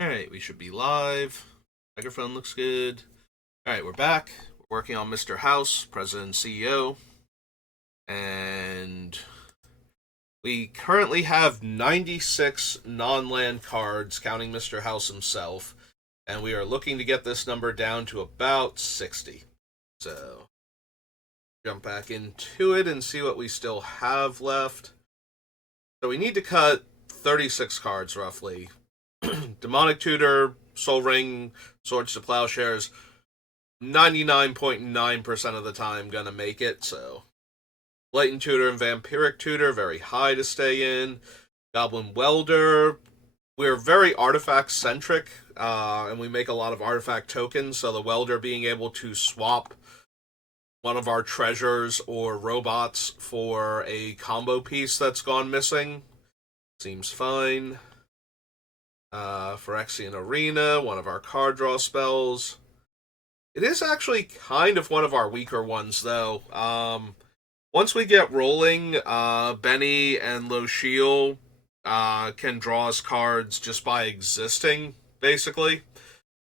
Alright, we should be live. Microphone looks good. Alright, we're back. We're working on Mr. House, President and CEO. And we currently have 96 non-land cards, counting Mr. House himself. And we are looking to get this number down to about 60. So, jump back into it and see what we still have left. So we need to cut 36 cards, roughly. Demonic Tutor, Soul Ring, Swords to Plowshares, 99.9% of the time gonna make it, so. Blighting Tutor and Vampiric Tutor, very high to stay in. Goblin Welder, we're very artifact centric, and we make a lot of artifact tokens, so the Welder being able to swap one of our treasures or robots for a combo piece that's gone missing seems fine. Phyrexian Arena, one of our card draw spells. It is actually kind of one of our weaker ones, though. Once we get rolling, Benny and Lochiel can draw us cards just by existing, basically.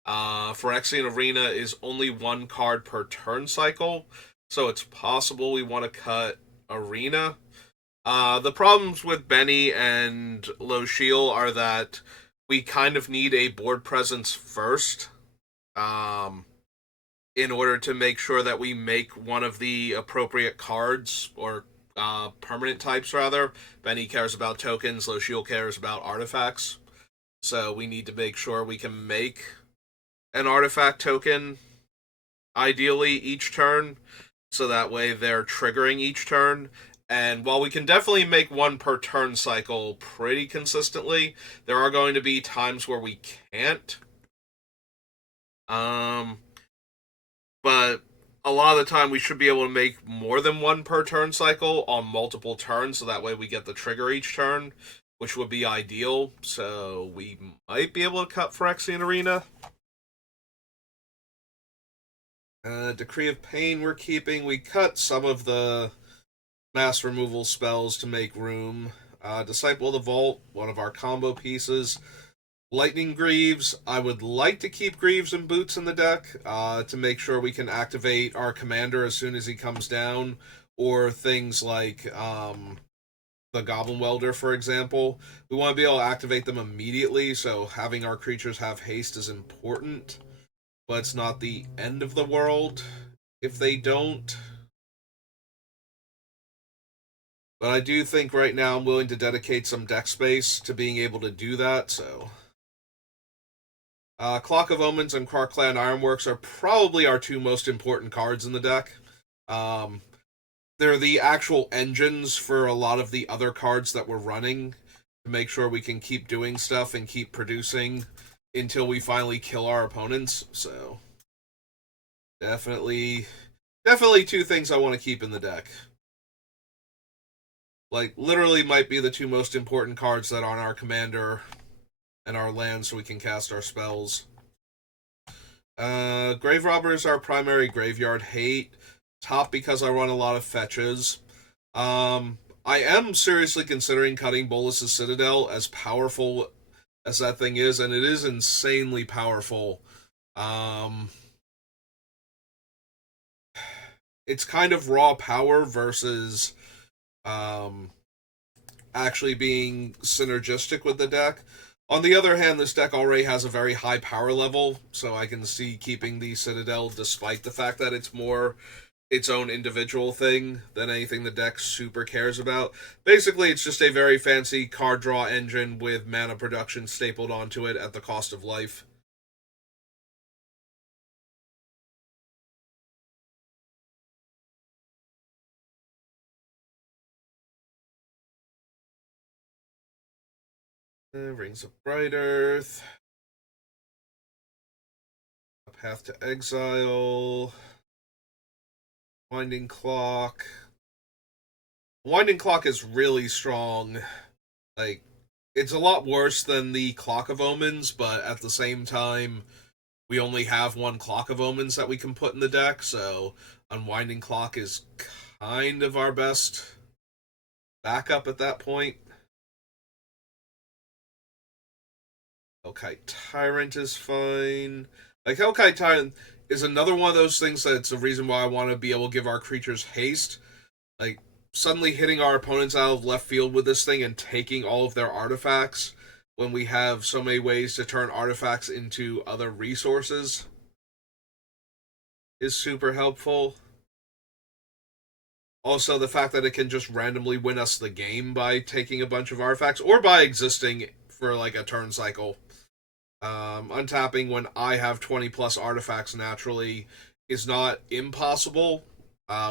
Phyrexian Arena is only one card per turn cycle, so it's possible we want to cut Arena. The problems with Benny and Lochiel are that we kind of need a board presence first, in order to make sure that we make one of the appropriate cards, or permanent types, rather. Benny cares about tokens, Lochiel cares about artifacts. So we need to make sure we can make an artifact token, ideally, each turn, so that way they're triggering each turn. And while we can definitely make one per turn cycle pretty consistently, there are going to be times where we can't. But a lot of the time we should be able to make more than one per turn cycle on multiple turns, so that way we get the trigger each turn, which would be ideal. So we might be able to cut Phyrexian Arena. Decree of Pain we're keeping. We cut some of the mass removal spells to make room. Disciple of the Vault, one of our combo pieces. Lightning Greaves, I would like to keep Greaves and Boots in the deck to make sure we can activate our commander as soon as he comes down, or things like the Goblin Welder, for example. We want to be able to activate them immediately, so having our creatures have haste is important, but it's not the end of the world if they don't. But I do think right now I'm willing to dedicate some deck space to being able to do that, so. Clock of Omens and Krark-Clan Ironworks are probably our two most important cards in the deck. They're the actual engines for a lot of the other cards that we're running to make sure we can keep doing stuff and keep producing until we finally kill our opponents. So, definitely two things I want to keep in the deck. Like, literally might be the two most important cards that are on our commander and our land, so we can cast our spells. Grave Robber is our primary graveyard hate. Top because I run a lot of fetches. I am seriously considering cutting Bolas's Citadel, as powerful as that thing is, and it is insanely powerful. It's kind of raw power versus actually being synergistic with the deck. On the other hand, this deck already has a very high power level, so I can see keeping the Citadel despite the fact that it's more its own individual thing than anything the deck super cares about. Basically, it's just a very fancy card draw engine with mana production stapled onto it at the cost of life. Rings of Bright-Earth. A Path to Exile. Winding Clock. Winding Clock is really strong. Like, it's a lot worse than the Clock of Omens, but at the same time, we only have one Clock of Omens that we can put in the deck, so Unwinding Clock is kind of our best backup at that point. Hellkite Tyrant is fine. Like, Hellkite Tyrant is another one of those things that's the reason why I want to be able to give our creatures haste. Like, suddenly hitting our opponents out of left field with this thing and taking all of their artifacts when we have so many ways to turn artifacts into other resources is super helpful. Also, the fact that it can just randomly win us the game by taking a bunch of artifacts or by existing for like a turn cycle. Untapping when I have 20 plus artifacts naturally is not impossible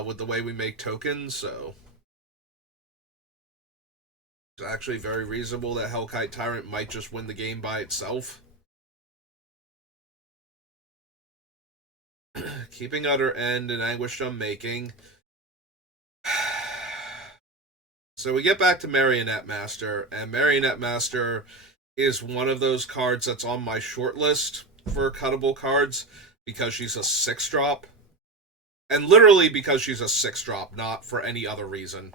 with the way we make tokens, so it's actually very reasonable that Hellkite Tyrant might just win the game by itself. Keeping Utter End and Anguished Unmaking. So we get back to Marionette Master, and Marionette Master is one of those cards that's on my short list for cuttable cards because she's a 6-drop. And literally because she's a 6-drop, not for any other reason.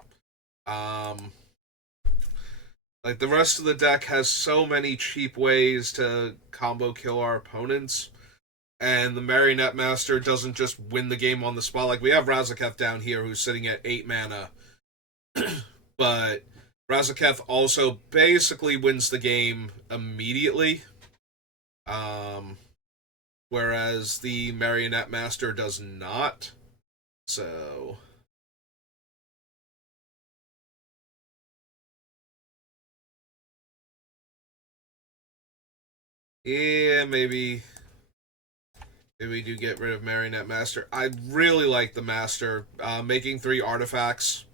Like, the rest of the deck has so many cheap ways to combo kill our opponents, and the Marionette Master doesn't just win the game on the spot. Like, we have Razaketh down here who's sitting at 8 mana, but Razaketh also basically wins the game immediately, whereas the Marionette Master does not. So yeah, maybe we do get rid of Marionette Master. I really like the Master. Making 3 artifacts.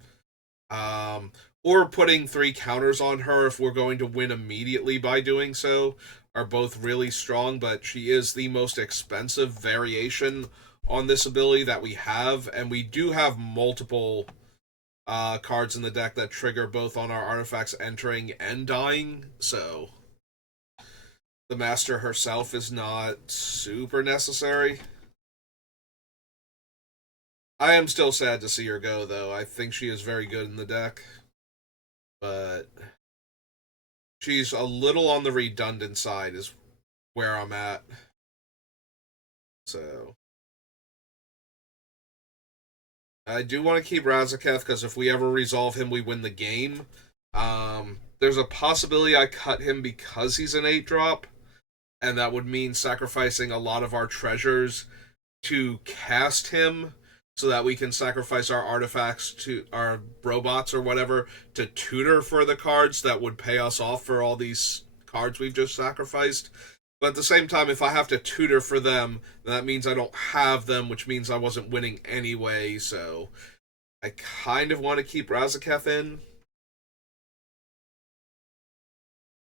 Or putting 3 counters on her if we're going to win immediately by doing so are both really strong, but she is the most expensive variation on this ability that we have, and we do have multiple cards in the deck that trigger both on our artifacts entering and dying, so the Master herself is not super necessary. I am still sad to see her go, though. I think she is very good in the deck, but she's a little on the redundant side is where I'm at. So I do want to keep Razaketh because if we ever resolve him, we win the game. There's a possibility I cut him because he's an 8-drop, and that would mean sacrificing a lot of our treasures to cast him so that we can sacrifice our artifacts to our robots or whatever to tutor for the cards that would pay us off for all these cards we've just sacrificed. But at the same time, if I have to tutor for them, then that means I don't have them, which means I wasn't winning anyway, so I kind of want to keep Razaketh in.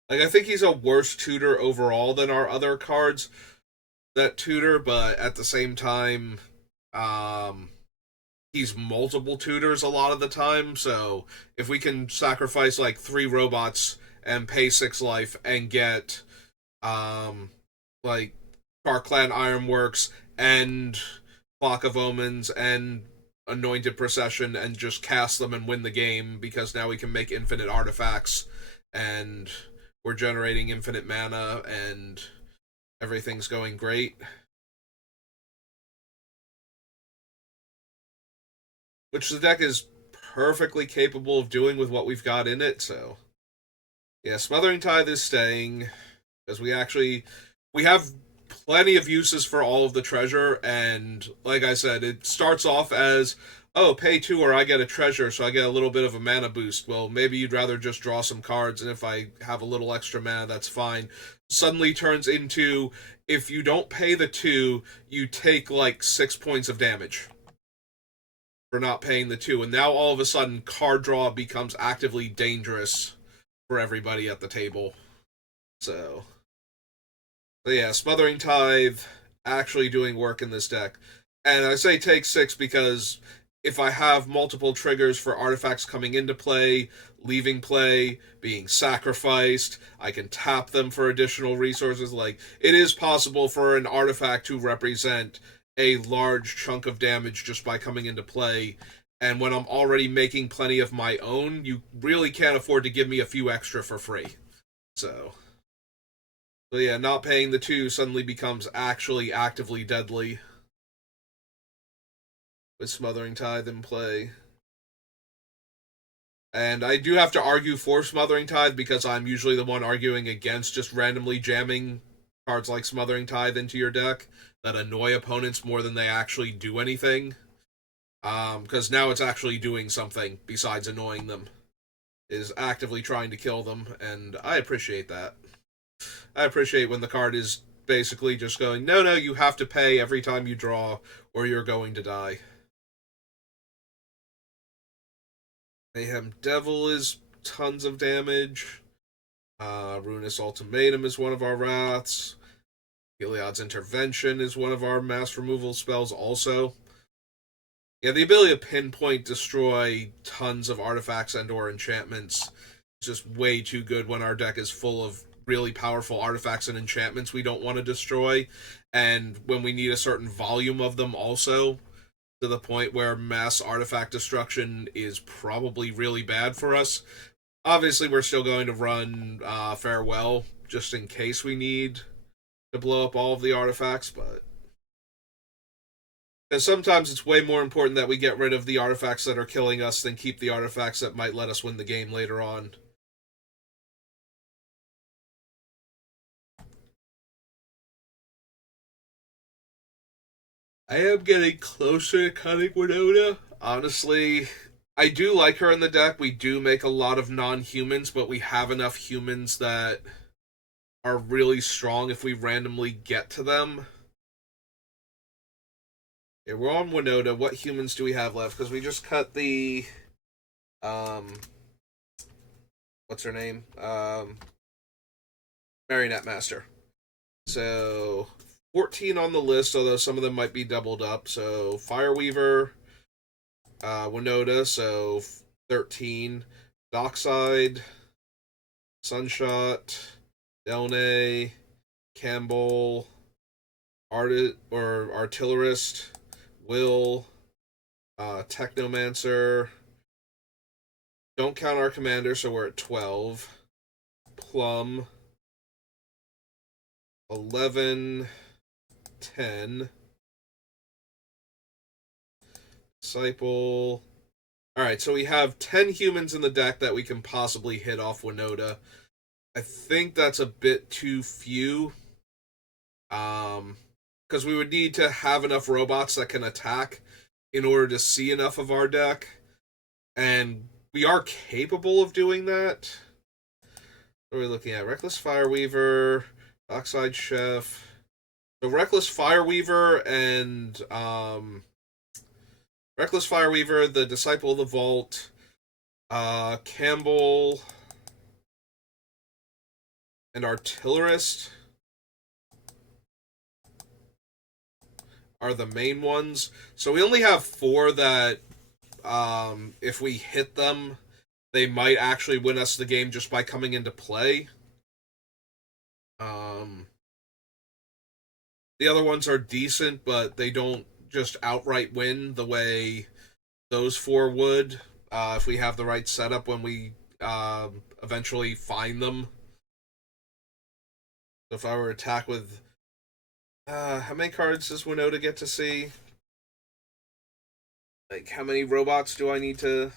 Like, I think he's a worse tutor overall than our other cards that tutor, but at the same time, he's multiple tutors a lot of the time, so if we can sacrifice like 3 robots and pay 6 life and get like Parkland Ironworks and Clock of Omens and Anointed Procession and just cast them and win the game because now we can make infinite artifacts and we're generating infinite mana and everything's going great. Which the deck is perfectly capable of doing with what we've got in it, so yeah, Smothering Tithe is staying because we have plenty of uses for all of the treasure, and like I said, it starts off as, oh, pay 2 or I get a treasure, so I get a little bit of a mana boost. Well, maybe you'd rather just draw some cards, and if I have a little extra mana, that's fine. Suddenly turns into, if you don't pay the 2, you take like 6 points of damage for not paying the 2, and now all of a sudden card draw becomes actively dangerous for everybody at the table. So yeah, Smothering Tithe actually doing work in this deck. And I say take 6 because if I have multiple triggers for artifacts coming into play, leaving play, being sacrificed, I can tap them for additional resources. Like, it is possible for an artifact to represent a large chunk of damage just by coming into play. And when I'm already making plenty of my own, you really can't afford to give me a few extra for free. So So yeah, not paying the 2 suddenly becomes actually actively deadly with Smothering Tithe in play. And I do have to argue for Smothering Tithe because I'm usually the one arguing against just randomly jamming cards like Smothering Tithe into your deck that annoy opponents more than they actually do anything. Because now it's actually doing something besides annoying them, is actively trying to kill them, and I appreciate that. I appreciate when the card is basically just going, no, no, you have to pay every time you draw, or you're going to die. Mayhem Devil is tons of damage. Ruinous Ultimatum is one of our wraths. Heliod's Intervention is one of our mass removal spells also. Yeah, the ability to pinpoint destroy tons of artifacts and or enchantments is just way too good when our deck is full of really powerful artifacts and enchantments we don't want to destroy, and when we need a certain volume of them also, to the point where mass artifact destruction is probably really bad for us. Obviously, we're still going to run Farewell just in case we need to blow up all of the artifacts, but and sometimes it's way more important that we get rid of the artifacts that are killing us than keep the artifacts that might let us win the game later on. I am getting closer to cutting Winona. Honestly, I do like her in the deck. We do make a lot of non-humans, but we have enough humans that are really strong if we randomly get to them. Yeah, we're on Winona. What humans do we have left? Because we just cut the what's her name? Marionette Master. So 14 on the list, although some of them might be doubled up. So Fireweaver, Winota, so 13. Dockside, Sunshot, Delnay, Campbell, Artillerist, Will, Technomancer. Don't count our commander, so we're at 12. Plum, 11, 10. Disciple. Alright, so we have 10 humans in the deck that we can possibly hit off Winota. I think that's a bit too few. Because we would need to have enough robots that can attack in order to see enough of our deck. And we are capable of doing that. What are we looking at? Reckless Fireweaver, Dockside Chef. So Reckless Fireweaver and Reckless Fireweaver, the Disciple of the Vault, Campbell, and Artillerist are the main ones. So we only have 4 that, if we hit them, they might actually win us the game just by coming into play. The other ones are decent, but they don't just outright win the way those 4 would if we have the right setup when we eventually find them. So if I were to attack with... how many cards does Winota get to see? Like, how many robots do I need to...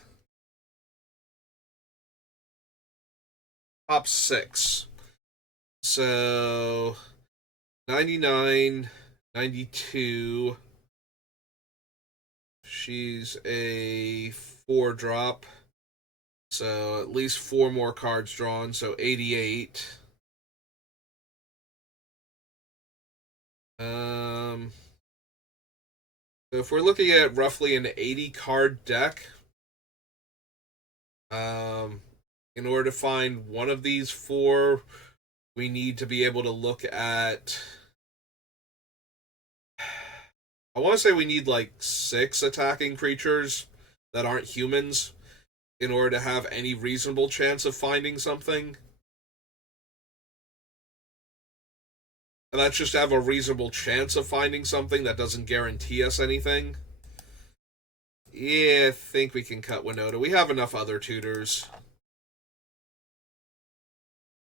Top 6. So... 99, 92. She's a 4-drop. So at least 4 more cards drawn, so 88. So if we're looking at roughly an 80 card deck, in order to find one of these 4, we need to be able to look at... I want to say we need like 6 attacking creatures that aren't humans in order to have any reasonable chance of finding something. And that's just to have a reasonable chance of finding something. That doesn't guarantee us anything. Yeah, I think we can cut Winota. We have enough other tutors.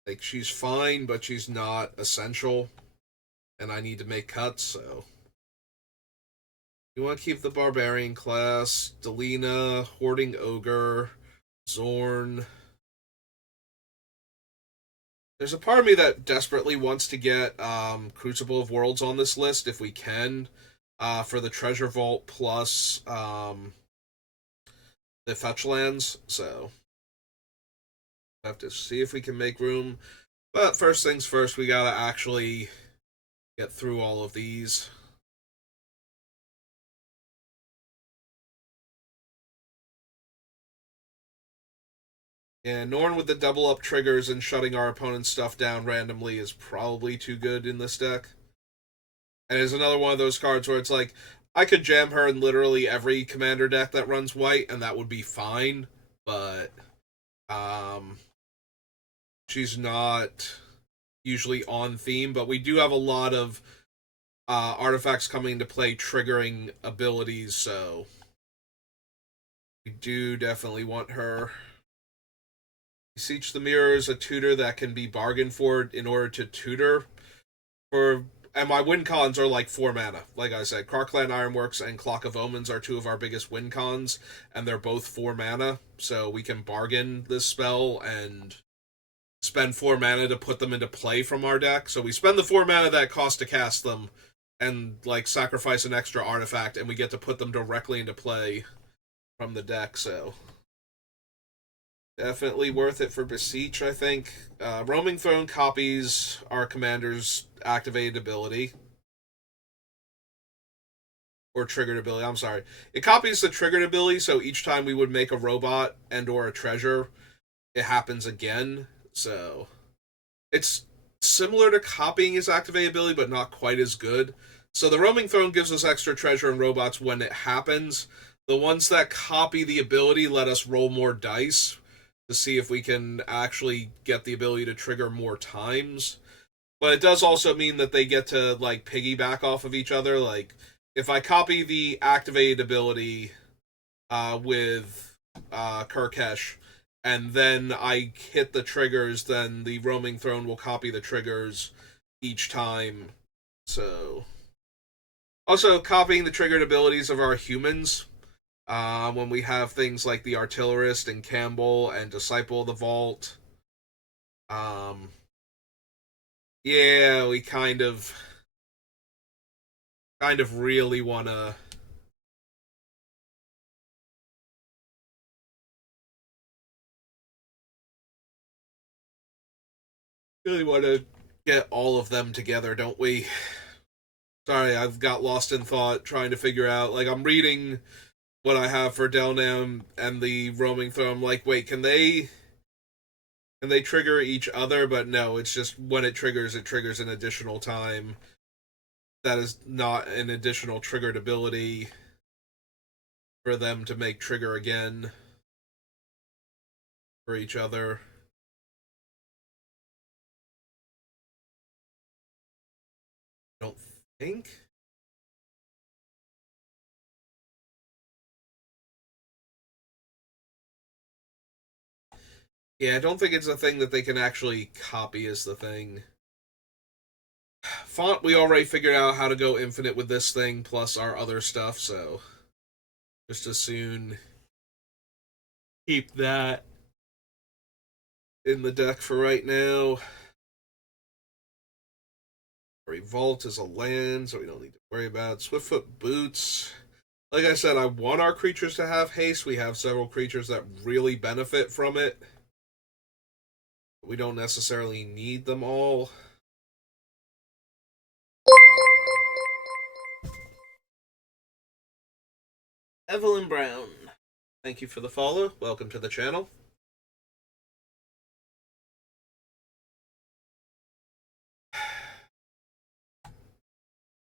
Like, she's fine, but she's not essential, and I need to make cuts, so. You want to keep the Barbarian class, Delina, Hoarding Ogre, Zorn. There's a part of me that desperately wants to get Crucible of Worlds on this list if we can, for the Treasure Vault plus the fetch lands, so have to see if we can make room. But first things first, we gotta actually get through all of these. Yeah, Norn with the double up triggers and shutting our opponent's stuff down randomly is probably too good in this deck. And it's another one of those cards where it's like, I could jam her in literally every commander deck that runs white, and that would be fine, but she's not usually on theme, but we do have a lot of artifacts coming into play triggering abilities, so we do definitely want her. Beseech the Mirror is a tutor that can be bargained for in order to tutor for. And my win cons are like 4 mana. Like I said, Krark-Clan Ironworks and Clock of Omens are two of our biggest win cons, and they're both 4 mana, so we can bargain this spell and spend 4 mana to put them into play from our deck. So we spend the 4 mana that cost to cast them, and like sacrifice an extra artifact, and we get to put them directly into play from the deck, so definitely worth it for Beseech, I think. Roaming Throne copies our commander's activated ability. Or triggered ability, I'm sorry. It copies the triggered ability, so each time we would make a robot and or a treasure, it happens again. So it's similar to copying his activated ability, but not quite as good. So the Roaming Throne gives us extra treasure and robots when it happens. The ones that copy the ability let us roll more dice to see if we can actually get the ability to trigger more times. But it does also mean that they get to like piggyback off of each other. Like if I copy the activated ability with Kirkesh, and then I hit the triggers, then the Roaming Throne will copy the triggers each time. So also copying the triggered abilities of our humans. When we have things like the Artillerist and Campbell and Disciple of the Vault. Yeah, we kind of really want to get all of them together, don't we? Sorry, I've got lost in thought trying to figure out. Like, I'm reading what I have for Delnam and the Roaming Throne. I'm like, wait, can they trigger each other? But no, it's just when it triggers an additional time. That is not an additional triggered ability for them to make trigger again for each other. I don't think. Yeah, I don't think it's a thing that they can actually copy is the thing. Font, we already figured out how to go infinite with this thing, plus our other stuff, so just as soon keep that in the deck for right now. Revolt is a land, so we don't need to worry about it. Swiftfoot Boots. Like I said, I want our creatures to have haste. We have several creatures that really benefit from it. We don't necessarily need them all. Evelyn Brown, thank you for the follow. Welcome to the channel.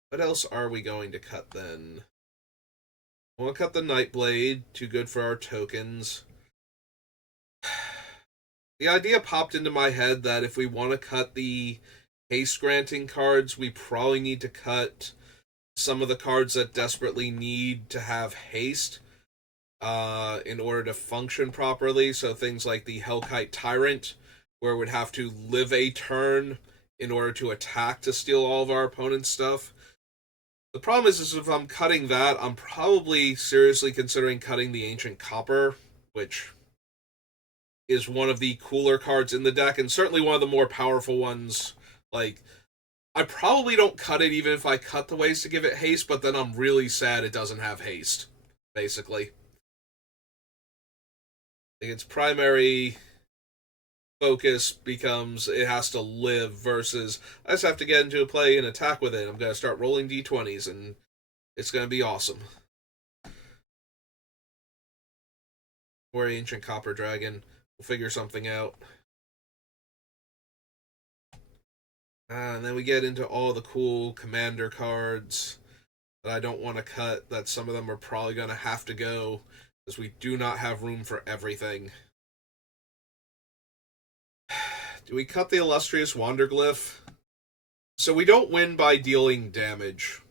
What else are we going to cut then? We'll cut the Nightblade, too good for our tokens. The idea popped into my head that if we want to cut the haste granting cards, we probably need to cut some of the cards that desperately need to have haste in order to function properly. So things like the Hellkite Tyrant, where we'd have to live a turn in order to attack to steal all of our opponent's stuff. The problem is if I'm cutting that, I'm probably seriously considering cutting the Ancient Copper, which is one of the cooler cards in the deck, and certainly one of the more powerful ones. Like, I probably don't cut it even if I cut the ways to give it haste, but then I'm really sad it doesn't have haste, basically. Like, its primary focus becomes it has to live versus I just have to get into a play and attack with it. I'm going to start rolling d20s and it's going to be awesome. Or Ancient Copper Dragon. We'll figure something out. And then we get into all the cool commander cards that I don't want to cut, that some of them are probably going to have to go, because we do not have room for everything. Do we cut the Illustrious Wanderglyph? So we don't win by dealing damage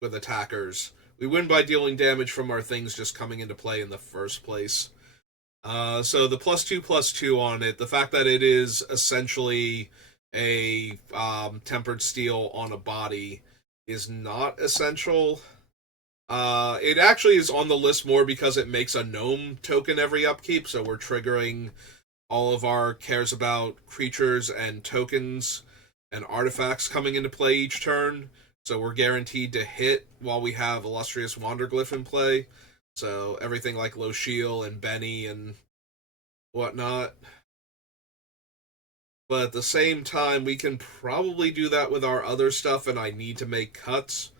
with attackers. We win by dealing damage from our things just coming into play in the first place. So the +2/+2 on it, the fact that it is essentially a tempered steel on a body is not essential. It actually is on the list more because it makes a gnome token every upkeep, so we're triggering all of our cares about creatures and tokens and artifacts coming into play each turn. So we're guaranteed to hit while we have Illustrious Wanderglyph in play. So everything like Lochiel and Benny and whatnot. But at the same time, we can probably do that with our other stuff, and I need to make cuts.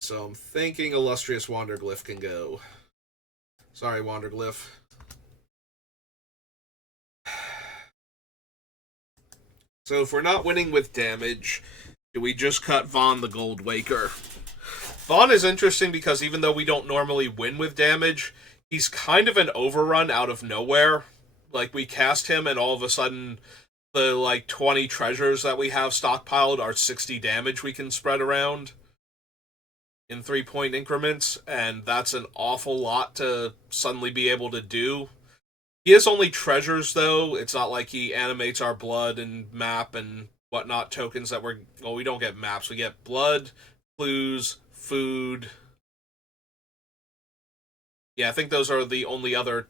So I'm thinking Illustrious Wanderglyph can go. Sorry, Wanderglyph. So if we're not winning with damage, do we just cut Vaughn the Goldwaker? Vaughn is interesting because even though we don't normally win with damage, he's kind of an overrun out of nowhere. Like, we cast him and all of a sudden the 20 treasures that we have stockpiled are 60 damage we can spread around in 3-point increments, and that's an awful lot to suddenly be able to do. He has only treasures, though. It's not like he animates our blood and map and whatnot tokens that we don't get maps. We get blood, clues, food. Yeah, I think those are the only other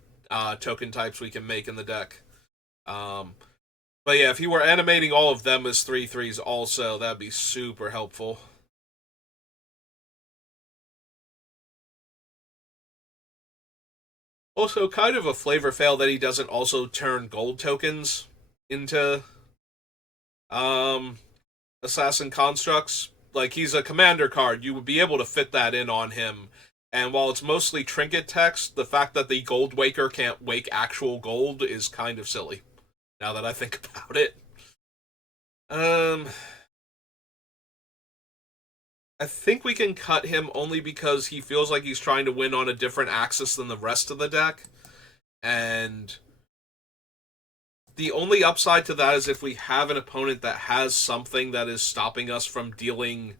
token types we can make in the deck. But yeah, if he were animating all of them as 3/3s also, that'd be super helpful. Also, kind of a flavor fail that he doesn't also turn gold tokens into assassin constructs. Like, he's a commander card, you would be able to fit that in on him. And while it's mostly trinket text, the fact that the Goldwaker can't wake actual gold is kind of silly, now that I think about it. I think we can cut him only because he feels like he's trying to win on a different axis than the rest of the deck. And the only upside to that is if we have an opponent that has something that is stopping us from dealing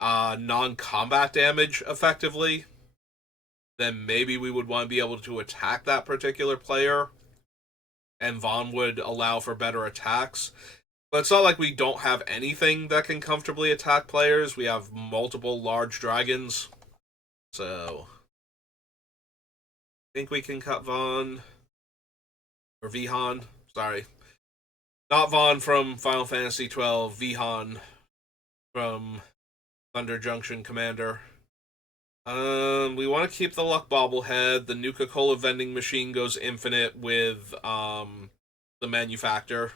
non-combat damage effectively, then maybe we would want to be able to attack that particular player, and Vaughn would allow for better attacks. But it's not like we don't have anything that can comfortably attack players. We have multiple large dragons. So I think we can cut Vaughn. Or Vihan. Sorry. Not Vaughn from Final Fantasy XII. Vihan from Thunder Junction Commander. We want to keep the Luck Bobblehead. The Nuka-Cola vending machine goes infinite with the Manufactor.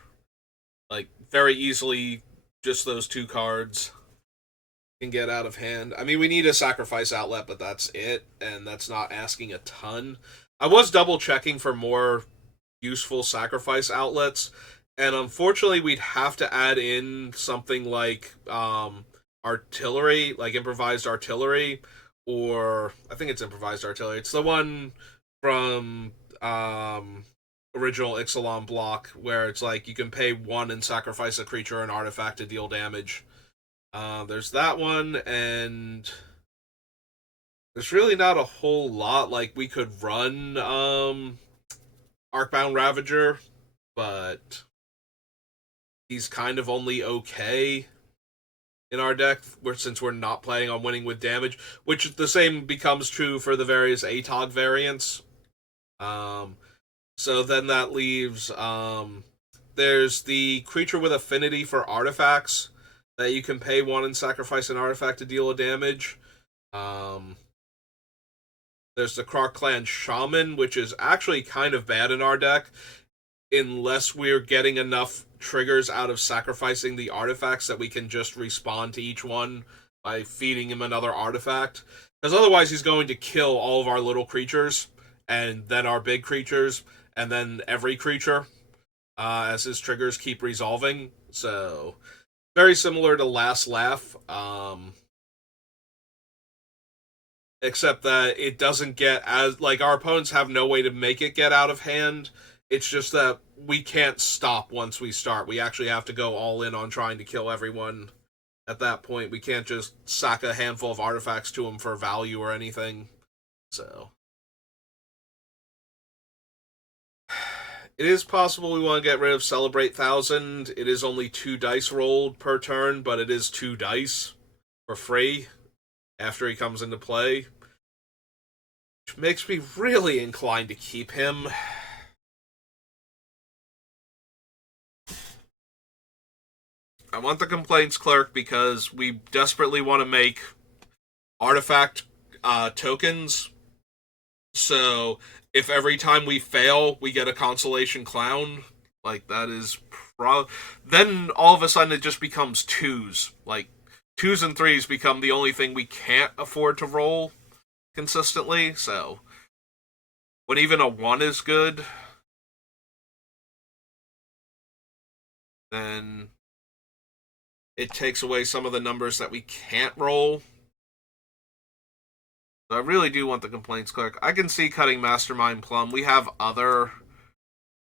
Like, very easily, just those two cards can get out of hand. I mean, we need a Sacrifice Outlet, but that's it, and that's not asking a ton. I was double-checking for more useful Sacrifice Outlets, and unfortunately, we'd have to add in something like artillery, like improvised artillery, or I think it's improvised artillery. It's the one from original Ixalan block, where it's like you can pay 1 and sacrifice a creature or an artifact to deal damage. There's that one, and there's really not a whole lot. Like, we could run Arcbound Ravager but he's kind of only okay in our deck, since we're not planning on winning with damage, which the same becomes true for the various ATOG variants. Um, so then that leaves there's the creature with affinity for artifacts that you can pay one and sacrifice an artifact to deal a damage. Um, there's the Krark Clan Shaman, which is actually kind of bad in our deck, unless we're getting enough triggers out of sacrificing the artifacts that we can just respawn to each one by feeding him another artifact. Because otherwise, he's going to kill all of our little creatures, and then our big creatures, and then every creature, as his triggers keep resolving. So, very similar to Last Laugh, except that it doesn't get as, like, our opponents have no way to make it get out of hand. It's just that we can't stop once we start. We actually have to go all in on trying to kill everyone at that point. We can't just sack a handful of artifacts to them for value or anything. So it is possible we want to get rid of Celebrate 1000. It is only 2 dice rolled per turn, but it is 2 dice for free after he comes into play, which makes me really inclined to keep him. I want the Complaints Clerk because we desperately want to make artifact tokens. So if every time we fail, we get a Consolation Clown, like, that is then all of a sudden it just becomes 2s. Like, 2s and 3s become the only thing we can't afford to roll consistently. So when even a 1 is good, then it takes away some of the numbers that we can't roll. So I really do want the Complaints Clerk. I can see cutting Mastermind Plum. We have other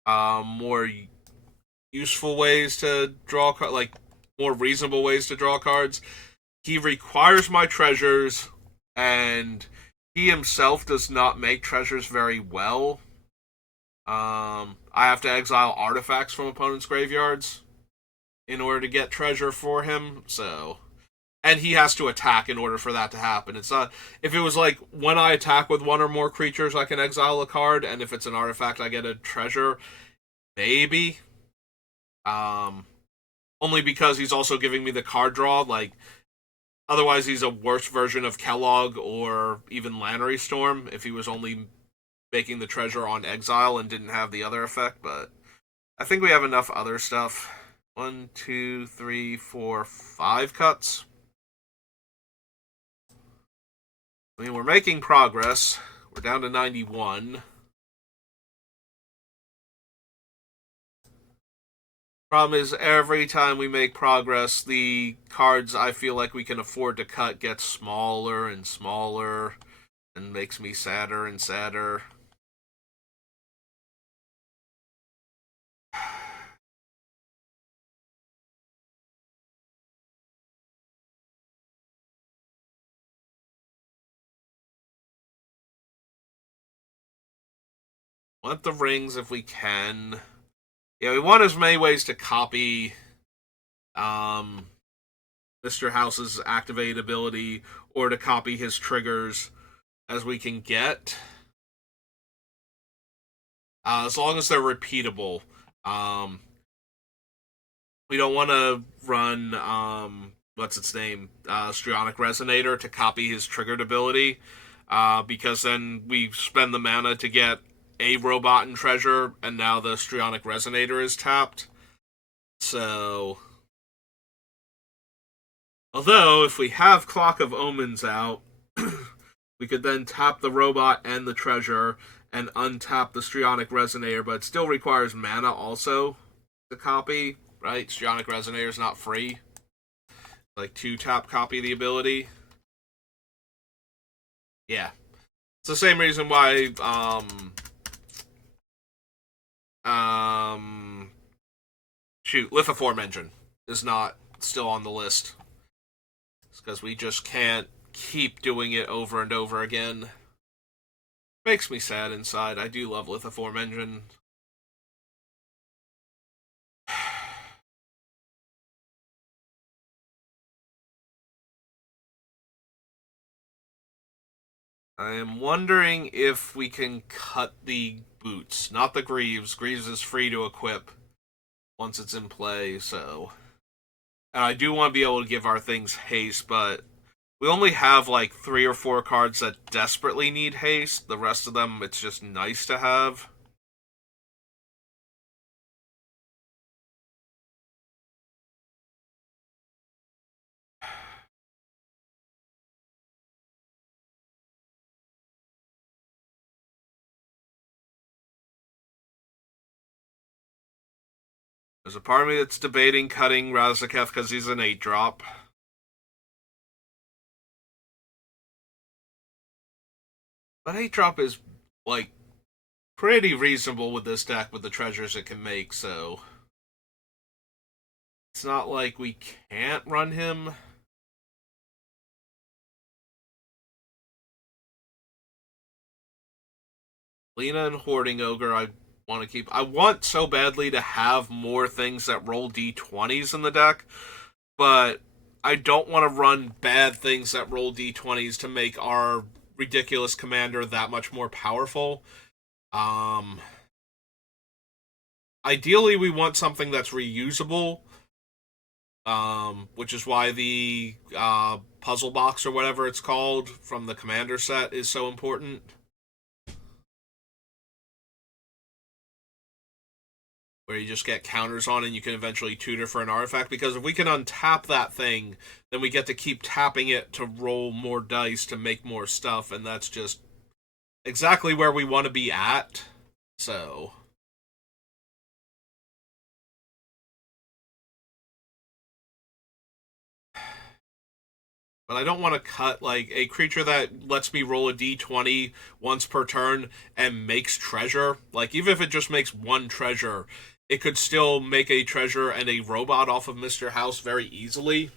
more useful ways to draw cards, like more reasonable ways to draw cards. He requires my treasures, and he himself does not make treasures very well. I have to exile artifacts from opponents' graveyards in order to get treasure for him, so, and he has to attack in order for that to happen. It's not, if it was like when I attack with one or more creatures I can exile a card, and if it's an artifact I get a treasure, maybe. Only because he's also giving me the card draw, like, otherwise he's a worse version of Kellogg or even Lannery Storm if he was only making the treasure on exile and didn't have the other effect. But I think we have enough other stuff. 1, 2, 3, 4, 5 cuts. I mean, we're making progress. We're down to 91. Problem is, every time we make progress, the cards I feel like we can afford to cut get smaller and smaller, and makes me sadder and sadder. Want the rings if we can. Yeah, we want as many ways to copy Mr. House's activate ability or to copy his triggers as we can get. As long as they're repeatable. We don't want to run, what's its name? Strionic Resonator to copy his triggered ability, because then we spend the mana to get a robot and treasure, and now the Strionic Resonator is tapped. So, although, if we have Clock of Omens out, we could then tap the robot and the treasure and untap the Strionic Resonator, but it still requires mana also to copy, right? Strionic Resonator is not free. Like, 2-tap copy the ability. Yeah. It's the same reason why, Lithoform Engine is not still on the list. It's because we just can't keep doing it over and over again. Makes me sad inside. I do love Lithoform Engine. I am wondering if we can cut the boots, not the Greaves. Greaves is free to equip once it's in play, so. And I do want to be able to give our things haste, but we only have like 3 or 4 cards that desperately need haste. The rest of them, it's just nice to have. There's a part of me that's debating cutting Razaketh because he's an 8-drop. But 8-drop is, like, pretty reasonable with this deck with the treasures it can make, so. It's not like we can't run him. Lena and Hoarding Ogre, I want to keep. I want so badly to have more things that roll d20s in the deck, but I don't want to run bad things that roll d20s to make our ridiculous commander that much more powerful. Ideally, we want something that's reusable, which is why the puzzle box or whatever it's called from the commander set is so important. Where you just get counters on and you can eventually tutor for an artifact. Because if we can untap that thing, then we get to keep tapping it to roll more dice to make more stuff, and that's just exactly where we want to be at. So. But I don't want to cut, like, a creature that lets me roll a d20 once per turn and makes treasure. Like, even if it just makes 1 treasure, it could still make a treasure and a robot off of Mr. House very easily.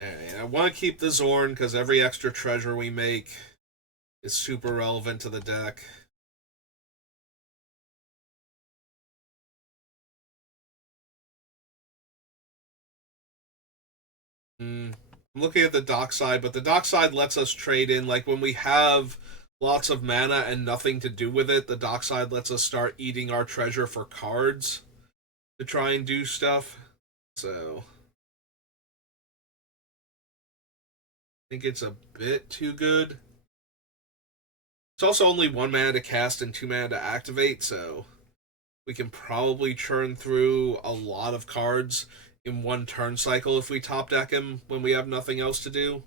And I want to keep the Zorn because every extra treasure we make is super relevant to the deck. I'm looking at the dock side, but the dock side lets us trade in. Like when we have lots of mana and nothing to do with it, the dock side lets us start eating our treasure for cards to try and do stuff. So I think it's a bit too good. It's also only 1 mana to cast and 2 mana to activate, so we can probably churn through a lot of cards in 1 turn cycle if we top deck him when we have nothing else to do.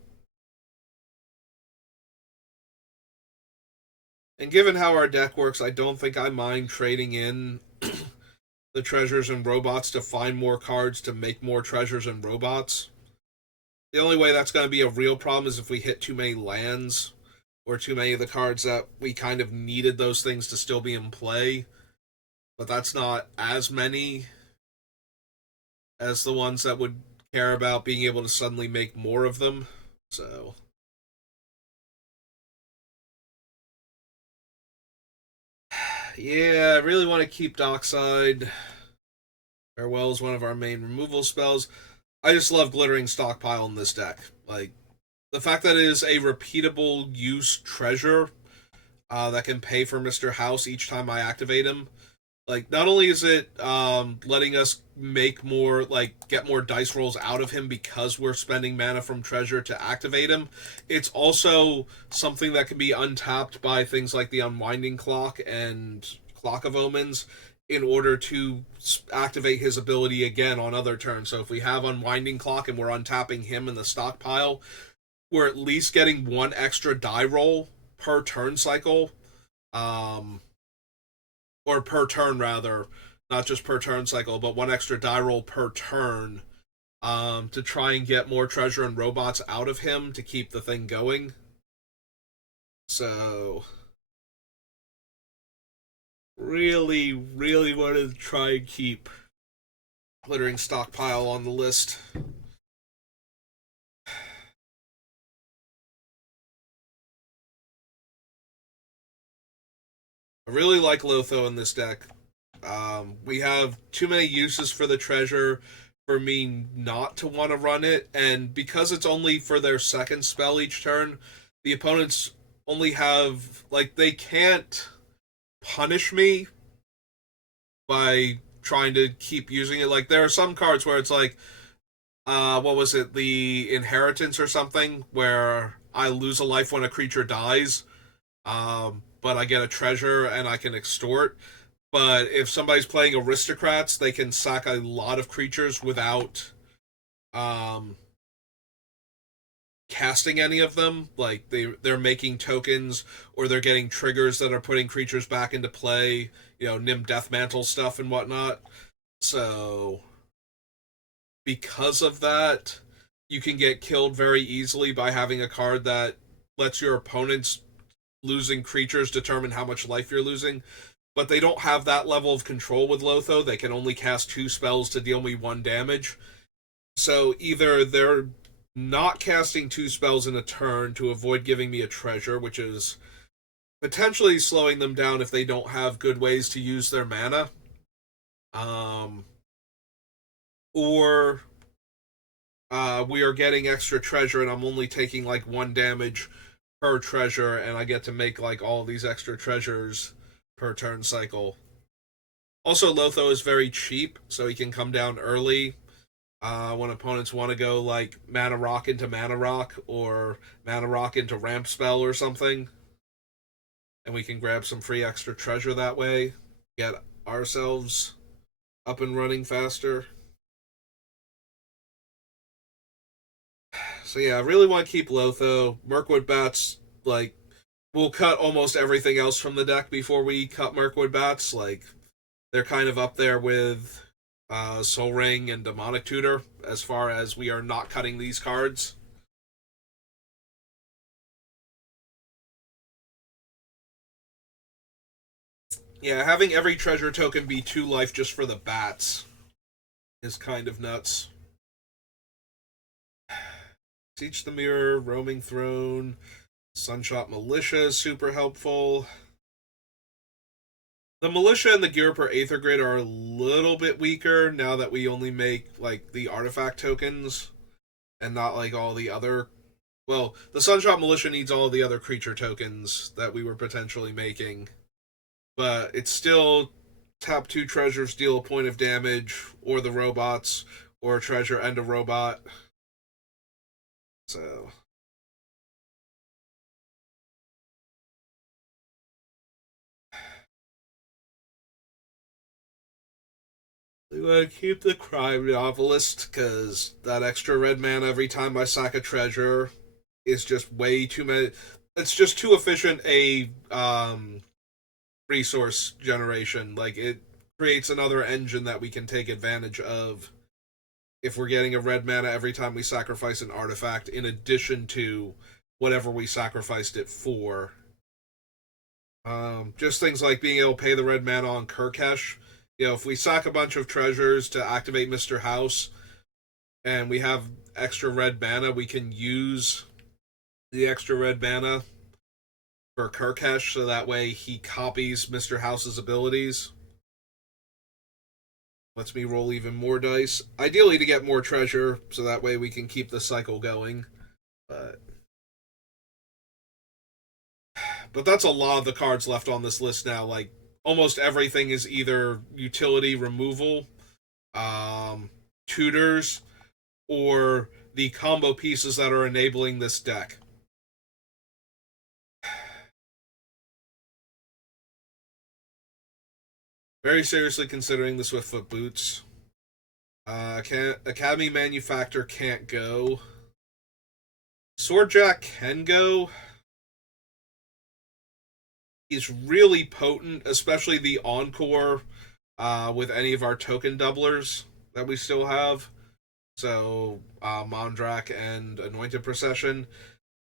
And given how our deck works, I don't think I mind trading in the treasures and robots to find more cards to make more treasures and robots. The only way that's going to be a real problem is if we hit too many lands or too many of the cards that we kind of needed those things to still be in play. But that's not as many as the ones that would care about being able to suddenly make more of them. So. Yeah, I really want to keep Dockside. Farewell is one of our main removal spells. I just love Glittering Stockpile in this deck. Like, the fact that it is a repeatable use treasure that can pay for Mr. House each time I activate him. Like, not only is it letting us make more, like, get more dice rolls out of him because we're spending mana from treasure to activate him, it's also something that can be untapped by things like the Unwinding Clock and Clock of Omens in order to activate his ability again on other turns. So if we have Unwinding Clock and we're untapping him in the stockpile, we're at least getting 1 extra die roll per turn cycle. Or per turn rather, not just per turn cycle, but 1 extra die roll per turn, to try and get more treasure and robots out of him to keep the thing going. So, really, really wanted to try and keep Glittering Stockpile on the list. I really like Lotho in this deck. We have too many uses for the treasure for me not to want to run it, and because it's only for their second spell each turn, the opponents only have, like, they can't punish me by trying to keep using it. Like, there are some cards where it's like, what was it, the Inheritance or something, where I lose a life when a creature dies, but I get a treasure and I can extort. But if somebody's playing aristocrats, they can sack a lot of creatures without um, casting any of them. Like they're making tokens or they're getting triggers that are putting creatures back into play. You know, Nim Deathmantle stuff and whatnot. So because of that, you can get killed very easily by having a card that lets your opponent's losing creatures determine how much life you're losing. But they don't have that level of control with Lotho. They can only cast 2 spells to deal me 1 damage. So either they're not casting 2 spells in a turn to avoid giving me a treasure, which is potentially slowing them down if they don't have good ways to use their mana. Or we are getting extra treasure and I'm only taking like 1 damage per treasure and I get to make like all these extra treasures per turn cycle. Also, Lotho is very cheap, so he can come down early when opponents want to go like Mana Rock into Mana Rock or Mana Rock into Ramp Spell or something. And we can grab some free extra treasure that way, get ourselves up and running faster. So yeah, I really want to keep Lotho. Mirkwood Bats, like, we'll cut almost everything else from the deck before we cut Mirkwood Bats. Like, they're kind of up there with Sol Ring and Demonic Tutor as far as we are not cutting these cards. Yeah, having every treasure token be 2 life just for the bats is kind of nuts. Teach the Mirror, Roaming Throne, Sunshot Militia is super helpful. The Militia and the Ghirapur Aether Grid are a little bit weaker now that we only make like the artifact tokens and not like all the other. Well, the Sunshot Militia needs all the other creature tokens that we were potentially making, but it's still tap 2 treasures, deal a point of damage, or the robots, or a treasure and a robot. So we want to keep the Crime Novelist because that extra red mana every time I sack a treasure is just way too many. It's just too efficient a resource generation. Like, it creates another engine that we can take advantage of if we're getting a red mana every time we sacrifice an artifact in addition to whatever we sacrificed it for. Just things like being able to pay the red mana on Kurkesh. You know, if we sack a bunch of treasures to activate Mr. House and we have extra red mana, we can use the extra red mana for Kurkesh so that way he copies Mr. House's abilities. Lets me roll even more dice. Ideally to get more treasure so that way we can keep the cycle going. But that's a lot of the cards left on this list now. Like, almost everything is either utility removal, tutors, or the combo pieces that are enabling this deck. Very seriously considering the Swiftfoot Boots. Academy Manufactor can't go. Swordjack can go. Is really potent, especially the Encore with any of our token doublers that we still have. So, Mondrak and Anointed Procession.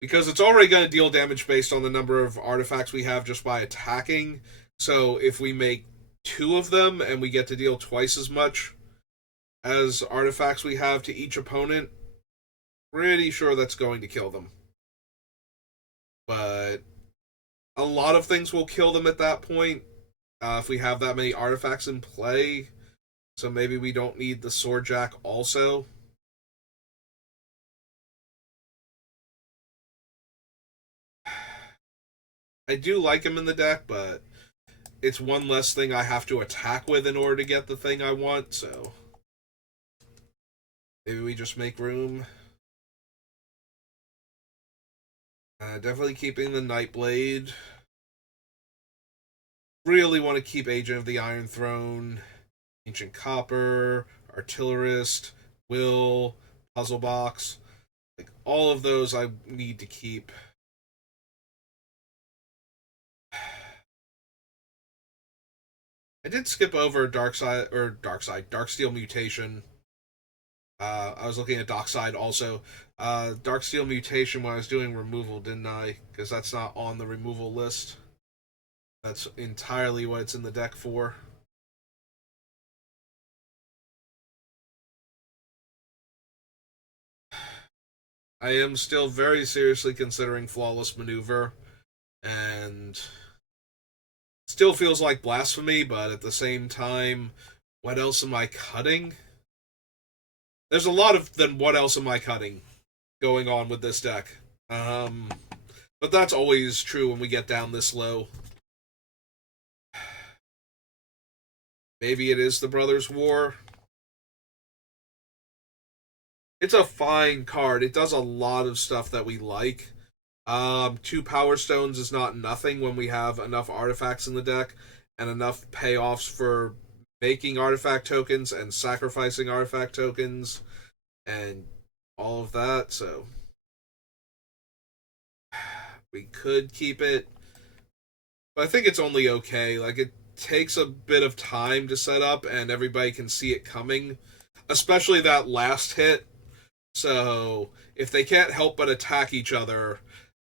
Because it's already going to deal damage based on the number of artifacts we have just by attacking. So, if we make 2 of them and we get to deal twice as much as artifacts we have to each opponent, pretty sure that's going to kill them. But a lot of things will kill them at that point. if we have that many artifacts in play. So maybe we don't need the Swordjack also. I do like him in the deck, but it's one less thing I have to attack with in order to get the thing I want, so maybe we just make room. Definitely keeping the Nightblade. Really want to keep Agent of the Iron Throne, Ancient Copper, Artillerist, Will, Puzzle Box. Like all of those I need to keep. I did skip over Darksteel Mutation. I was looking at Dockside also. Darksteel Mutation when I was doing removal, didn't I? Because that's not on the removal list. That's entirely what it's in the deck for. I am still very seriously considering Flawless Maneuver, and still feels like blasphemy, but at the same time, what else am I cutting? There's a lot of then what else am I cutting going on with this deck. But that's always true when we get down this low. Maybe it is the Brothers' War. It's a fine card. It does a lot of stuff that we like. 2 Power Stones is not nothing when we have enough artifacts in the deck and enough payoffs for making artifact tokens and sacrificing artifact tokens and all of that. So we could keep it, but I think it's only okay. Like, it takes a bit of time to set up and everybody can see it coming, especially that last hit. So if they can't help but attack each other,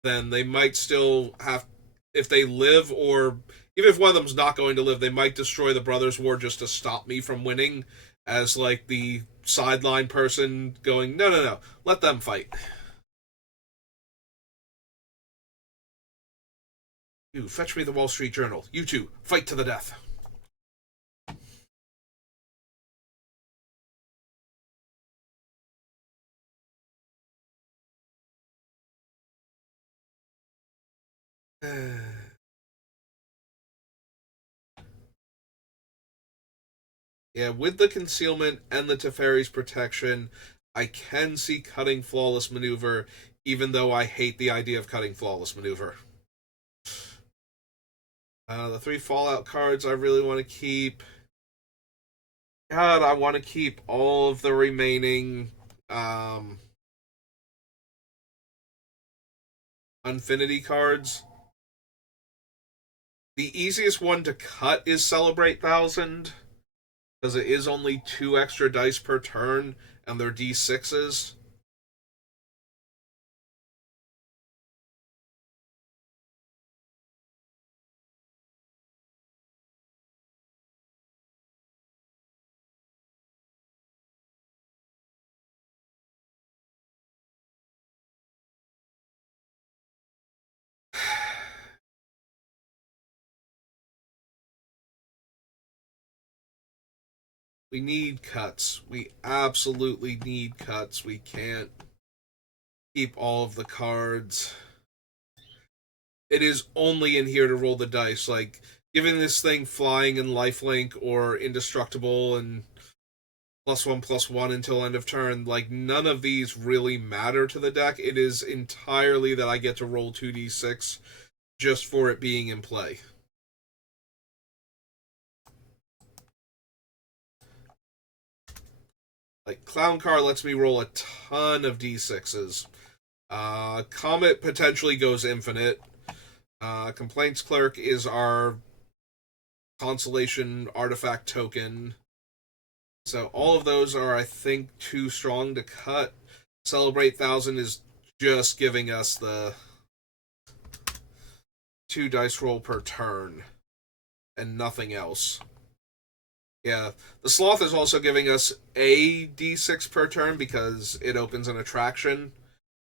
then they might still have, if they live, or even if one of them's not going to live, they might destroy the Brothers' War just to stop me from winning, as like the sideline person going, no, no, no, let them fight. You, fetch me the Wall Street Journal. You two, fight to the death. Yeah, with the concealment and the Teferi's protection, I can see cutting Flawless Maneuver, even though I hate the idea of cutting Flawless Maneuver. The 3 Fallout cards I really want to keep. God, I want to keep all of the remaining Infinity cards. The easiest one to cut is Celebrate 1000, because it is only 2 extra dice per turn, and they're D6s. We need cuts. We absolutely need cuts. We can't keep all of the cards. It is only in here to roll the dice. Like, giving this thing flying and lifelink or indestructible and +1/+1 until end of turn, like, none of these really matter to the deck. It is entirely that I get to roll 2d6 just for it being in play. Like, Clown Car lets me roll a ton of d6s. Comet potentially goes infinite. Complaints Clerk is our consolation artifact token. So all of those are, I think, too strong to cut. Celebrate 1000 is just giving us the 2 dice roll per turn and nothing else. Yeah, the Sloth is also giving us a d6 per turn because it opens an attraction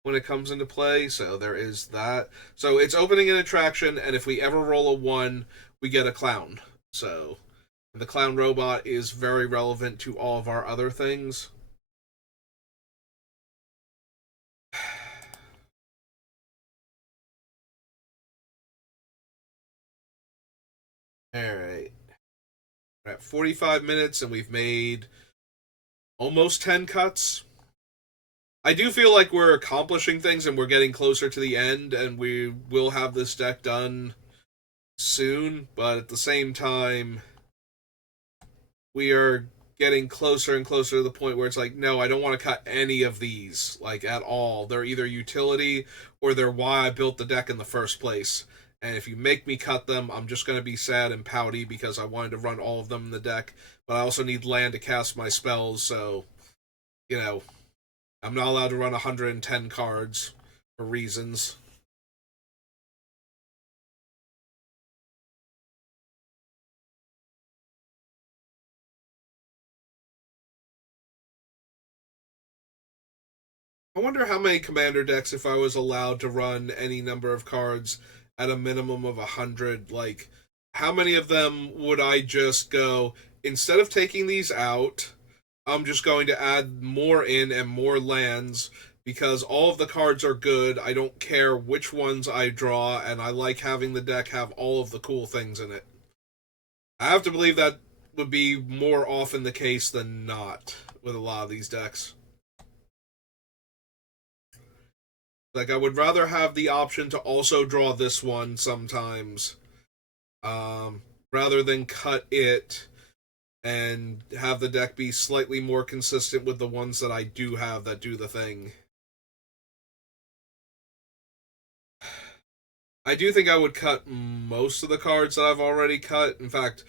when it comes into play, so there is that. So it's opening an attraction, and if we ever roll a 1, we get a clown. So, the clown robot is very relevant to all of our other things. Alright. We're at 45 minutes and we've made almost 10 cuts. I do feel like we're accomplishing things and we're getting closer to the end, and we will have this deck done soon, but at the same time, we are getting closer and closer to the point where it's like, no, I don't want to cut any of these, like, at all. They're either utility or they're why I built the deck in the first place. And if you make me cut them, I'm just going to be sad and pouty because I wanted to run all of them in the deck, but I also need land to cast my spells, so, you know, I'm not allowed to run 110 cards for reasons. I wonder how many commander decks, if I was allowed to run any number of cards at a minimum of 100, like, how many of them would I just go, instead of taking these out, I'm just going to add more in and more lands because all of the cards are good. I don't care which ones I draw, and I like having the deck have all of the cool things in it. I have to believe that would be more often the case than not with a lot of these decks. Like, I would rather have the option to also draw this one sometimes, rather than cut it and have the deck be slightly more consistent with the ones that I do have that do the thing. I do think I would cut most of the cards that I've already cut. In fact,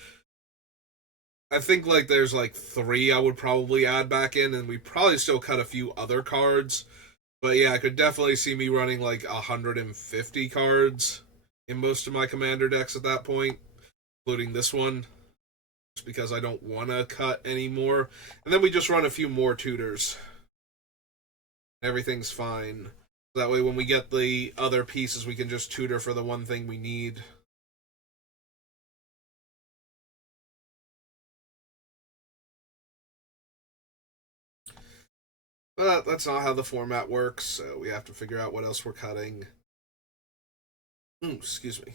I think like there's like 3 I would probably add back in, and we probably still cut a few other cards. But yeah, I could definitely see me running like 150 cards in most of my commander decks at that point, including this one, just because I don't want to cut anymore. And then we just run a few more tutors. Everything's fine. That way, when we get the other pieces, we can just tutor for the one thing we need. But that's not how the format works, so we have to figure out what else we're cutting. Excuse me.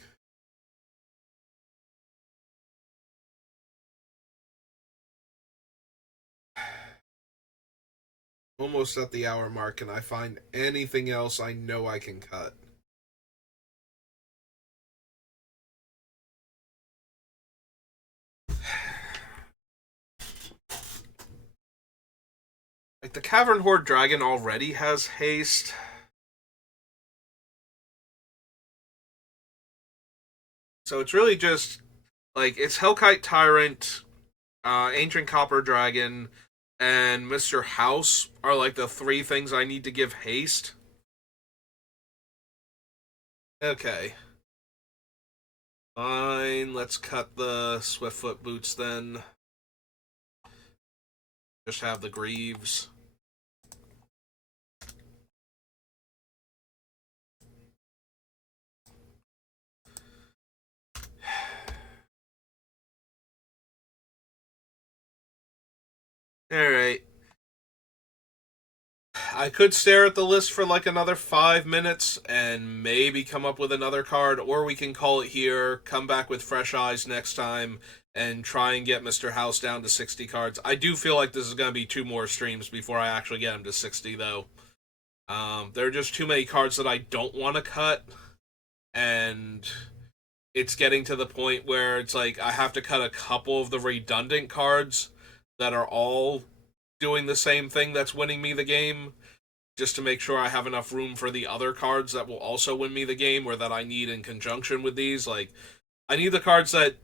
Almost at the hour mark, and I find anything else I know I can cut. Like, the Cavern Horde Dragon already has haste. So it's really just, like, it's Hellkite Tyrant, Ancient Copper Dragon, and Mr. House are, like, the 3 things I need to give haste. Okay. Fine, let's cut the Swiftfoot Boots then. Just have the Greaves. Alright. I could stare at the list for like another 5 minutes and maybe come up with another card, or we can call it here, come back with fresh eyes next time, and try and get Mr. House down to 60 cards. I do feel like this is going to be 2 more streams before I actually get him to 60, though. There are just too many cards that I don't want to cut, and it's getting to the point where it's like I have to cut a couple of the redundant cards that are all doing the same thing that's winning me the game, just to make sure I have enough room for the other cards that will also win me the game or that I need in conjunction with these. Like, I need the cards that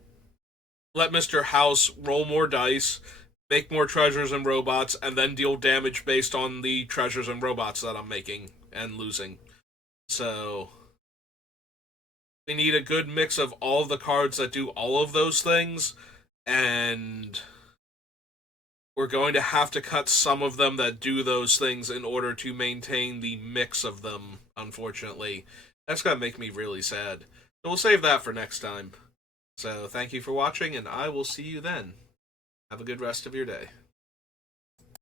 let Mr. House roll more dice, make more treasures and robots, and then deal damage based on the treasures and robots that I'm making and losing. So, we need a good mix of all of the cards that do all of those things, and we're going to have to cut some of them that do those things in order to maintain the mix of them, unfortunately. That's going to make me really sad. So we'll save that for next time. So thank you for watching, and I will see you then. Have a good rest of your day.